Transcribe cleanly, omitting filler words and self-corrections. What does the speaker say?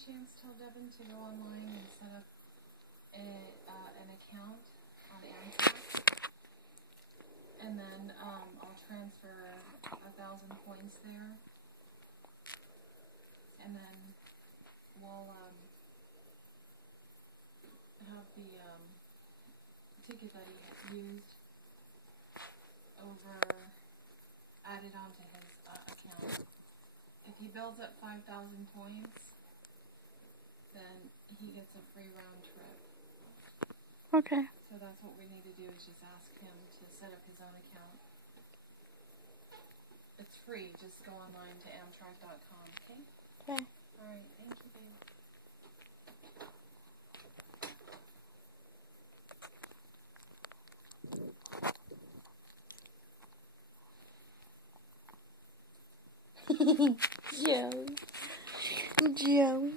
chance tell Devin to go online and set up an account on Amtrak? And then I'll transfer 1,000 points there. And then we'll have the ticket that he used added onto his account. If he builds up 5,000 points, then he gets a free round trip. Okay. So that's what we need to do, is just ask him to set up his own account. It's free. Just go online to Amtrak.com, okay? Okay. Alright, thank you, babe. Joey.